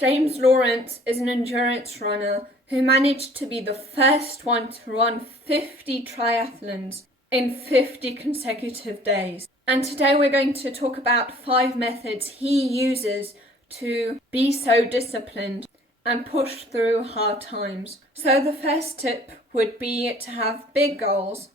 James Lawrence is an endurance runner who managed to be the first one to run 50 triathlons in 50 consecutive days. And today we're going to talk about 5 methods he uses to be so disciplined and push through hard times. So the first tip would be to have big goals,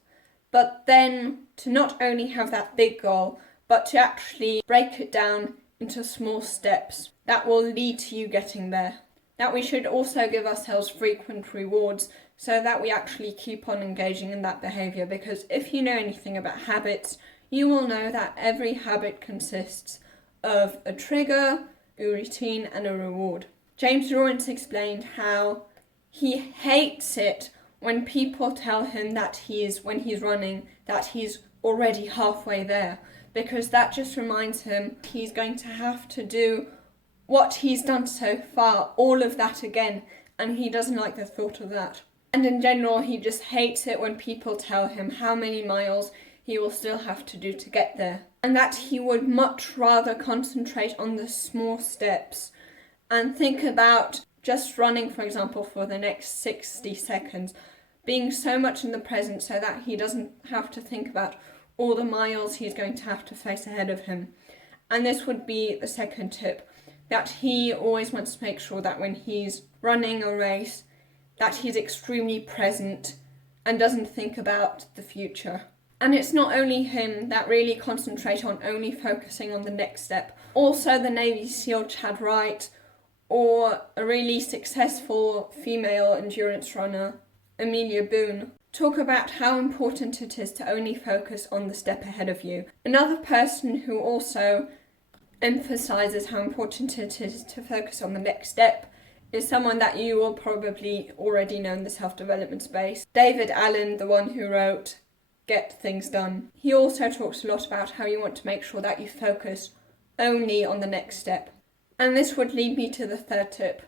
but then to not only have that big goal, but to actually break it down into small steps that will lead to you getting there. That we should also give ourselves frequent rewards so that we actually keep on engaging in that behaviour, because if you know anything about habits, you will know that every habit consists of a trigger, a routine and a reward. James Lawrence explained how he hates it when people tell him that when he's running, that he's already halfway there, because that just reminds him he's going to have to do what he's done so far, all of that again, and he doesn't like the thought of that. And in general, he just hates it when people tell him how many miles he will still have to do to get there, and that he would much rather concentrate on the small steps and think about just running, for example, for the next 60 seconds, being so much in the present so that he doesn't have to think about all the miles he's going to have to face ahead of him. And this would be the second tip, that he always wants to make sure that when he's running a race, that he's extremely present and doesn't think about the future. And it's not only him that really concentrates on only focusing on the next step. Also the Navy SEAL Chad Wright, or a really successful female endurance runner, Amelia Boone, talk about how important it is to only focus on the step ahead of you. Another person who also emphasises how important it is to focus on the next step is someone that you will probably already know in the self-development space, David Allen, the one who wrote Get Things Done. He also talks a lot about how you want to make sure that you focus only on the next step. And this would lead me to the third tip,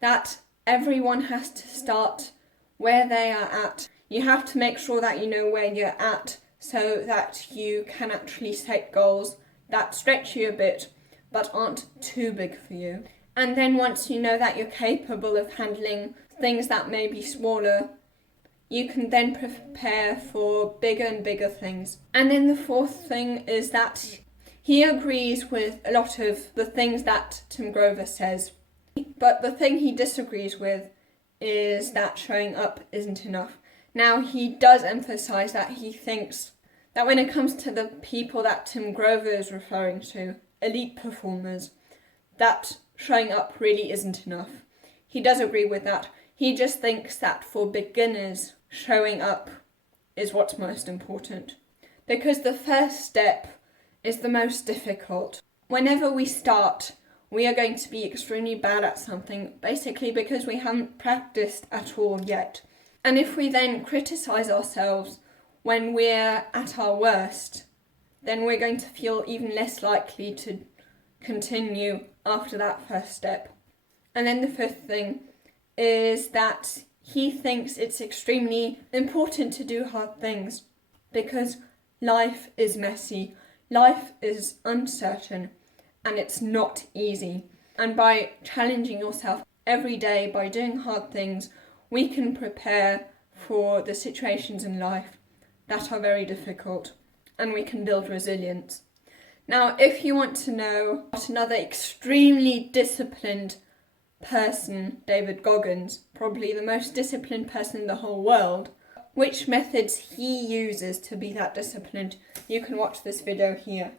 that everyone has to start where they are at. You have to make sure that you know where you're at so that you can actually set goals that stretch you a bit but aren't too big for you. And then once you know that you're capable of handling things that may be smaller, you can then prepare for bigger and bigger things. And then the fourth thing is that he agrees with a lot of the things that Tim Grover says, but the thing he disagrees with is that showing up isn't enough. Now, he does emphasise that he thinks that when it comes to the people that Tim Grover is referring to, elite performers, that showing up really isn't enough. He does agree with that. He just thinks that for beginners, showing up is what's most important. Because the first step is the most difficult. Whenever we start, we are going to be extremely bad at something, basically because we haven't practiced at all yet. And if we then criticise ourselves when we're at our worst, then we're going to feel even less likely to continue after that first step. And then the fifth thing is that he thinks it's extremely important to do hard things because life is messy, life is uncertain, and it's not easy. And by challenging yourself every day, by doing hard things, we can prepare for the situations in life that are very difficult, and we can build resilience. Now, if you want to know about another extremely disciplined person, David Goggins, probably the most disciplined person in the whole world, which methods he uses to be that disciplined, you can watch this video here.